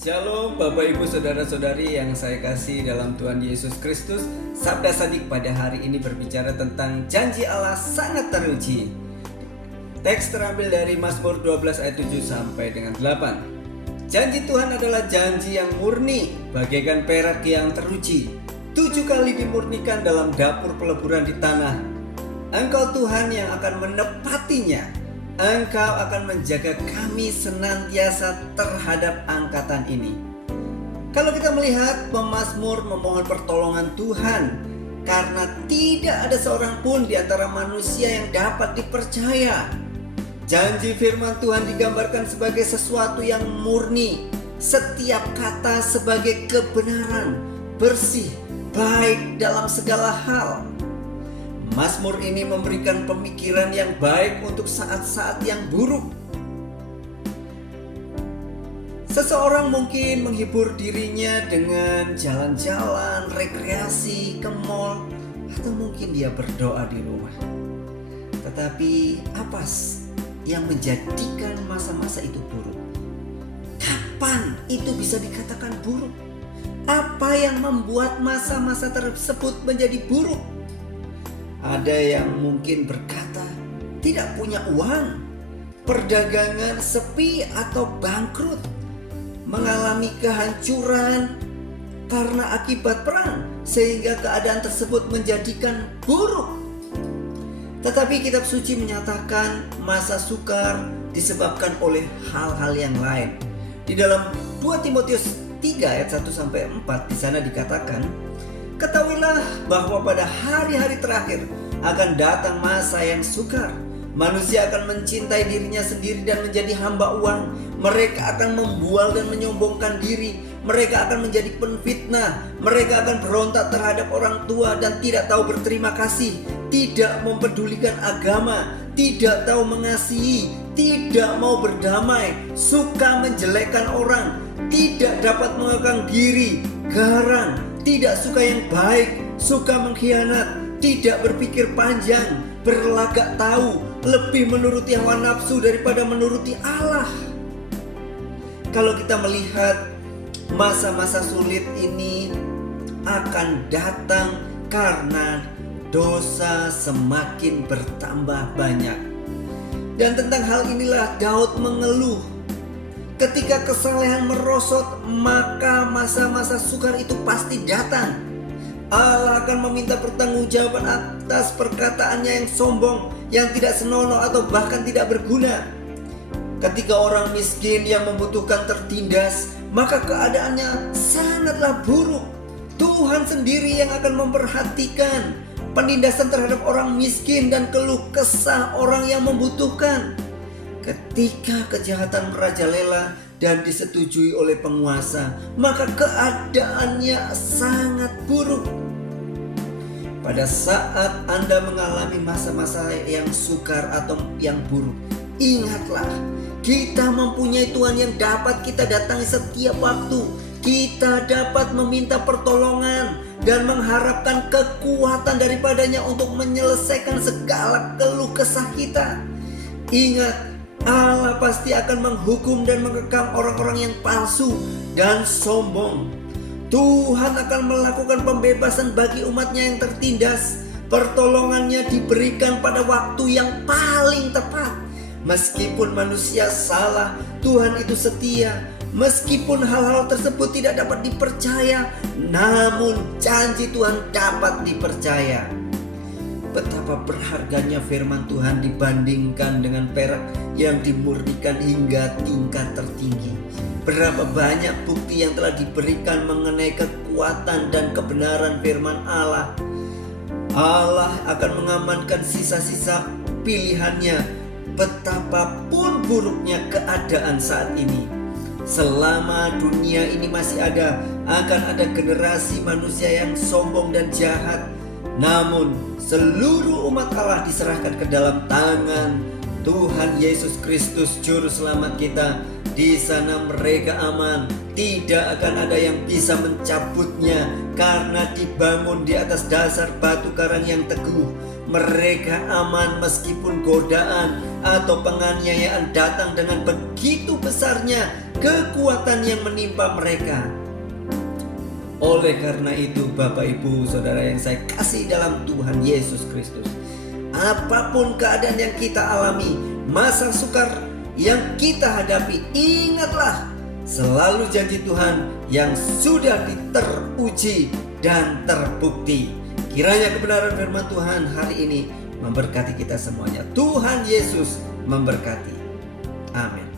Shalom Bapak Ibu Saudara-saudari yang saya kasih dalam Tuhan Yesus Kristus. Sabda Sadik pada hari ini berbicara tentang janji Allah sangat teruji. Teks terambil dari Mazmur 12 ayat 7 sampai dengan 8. Janji Tuhan adalah janji yang murni, bagaikan perak yang teruji, 7 kali dimurnikan dalam dapur peleburan di tanah. Engkau Tuhan yang akan menepatinya. Engkau akan menjaga kami senantiasa terhadap angkatan ini. Kalau kita melihat pemazmur memohon pertolongan Tuhan, karena tidak ada seorang pun di antara manusia yang dapat dipercaya. Janji firman Tuhan digambarkan sebagai sesuatu yang murni, setiap kata sebagai kebenaran, bersih, baik dalam segala hal. Mazmur ini memberikan pemikiran yang baik untuk saat-saat yang buruk. Seseorang mungkin menghibur dirinya dengan jalan-jalan, rekreasi, ke mall, atau mungkin dia berdoa di rumah. Tetapi apa yang menjadikan masa-masa itu buruk? Kapan itu bisa dikatakan buruk? Apa yang membuat masa-masa tersebut menjadi buruk? Ada yang mungkin berkata tidak punya uang, perdagangan sepi atau bangkrut, mengalami kehancuran karena akibat perang, sehingga keadaan tersebut menjadikan buruk. Tetapi kitab suci menyatakan masa sukar disebabkan oleh hal-hal yang lain. Di dalam 2 Timotius 3 ayat 1 sampai 4 di sana dikatakan, ketahuilah bahwa pada hari-hari terakhir akan datang masa yang sukar. Manusia akan mencintai dirinya sendiri dan menjadi hamba uang. Mereka akan membual dan menyombongkan diri. Mereka akan menjadi penfitnah. Mereka akan berontak terhadap orang tua dan tidak tahu berterima kasih. Tidak mempedulikan agama. Tidak tahu mengasihi. Tidak mau berdamai. Suka menjelekkan orang. Tidak dapat mengekang diri. Garang. Tidak suka yang baik, suka mengkhianat, tidak berpikir panjang, berlagak tahu, lebih menuruti hawa nafsu daripada menuruti Allah. Kalau kita melihat masa-masa sulit ini akan datang karena dosa semakin bertambah banyak. Dan tentang hal inilah Daud mengeluh. Ketika kesalehan merosot, maka masa-masa sukar itu pasti datang. Allah akan meminta pertanggungjawaban atas perkataannya yang sombong, yang tidak senonoh atau bahkan tidak berguna. Ketika orang miskin yang membutuhkan tertindas, maka keadaannya sangatlah buruk. Tuhan sendiri yang akan memperhatikan penindasan terhadap orang miskin dan keluh kesah orang yang membutuhkan. Ketika kejahatan merajalela dan disetujui oleh penguasa, maka keadaannya sangat buruk. Pada saat Anda mengalami masa-masa yang sukar atau yang buruk, ingatlah, kita mempunyai Tuhan yang dapat kita datangi setiap waktu. Kita dapat meminta pertolongan dan mengharapkan kekuatan daripadanya untuk menyelesaikan segala keluh kesah kita. Ingat, Allah pasti akan menghukum dan mengekang orang-orang yang palsu dan sombong. Tuhan akan melakukan pembebasan bagi umatnya yang tertindas. Pertolongannya diberikan pada waktu yang paling tepat. Meskipun manusia salah, Tuhan itu setia. Meskipun hal-hal tersebut tidak dapat dipercaya, namun janji Tuhan dapat dipercaya. Betapa berharganya firman Tuhan dibandingkan dengan perak yang dimurnikan hingga tingkat tertinggi. Berapa banyak bukti yang telah diberikan mengenai kekuatan dan kebenaran firman Allah. Allah akan mengamankan sisa-sisa pilihannya, betapapun buruknya keadaan saat ini. Selama dunia ini masih ada, akan ada generasi manusia yang sombong dan jahat. Namun seluruh umat Allah diserahkan ke dalam tangan Tuhan Yesus Kristus Juru Selamat kita. Di sana mereka aman, tidak akan ada yang bisa mencabutnya karena dibangun di atas dasar batu karang yang teguh. mereka aman meskipun godaan atau penganiayaan datang dengan begitu besarnya kekuatan yang menimpa mereka. Oleh karena itu, Bapak Ibu Saudara yang saya kasih dalam Tuhan Yesus Kristus, apapun keadaan yang kita alami, masa sukar yang kita hadapi, ingatlah selalu janji Tuhan yang sudah teruji dan terbukti. Kiranya kebenaran firman Tuhan hari ini memberkati kita semuanya. Tuhan Yesus memberkati. Amin.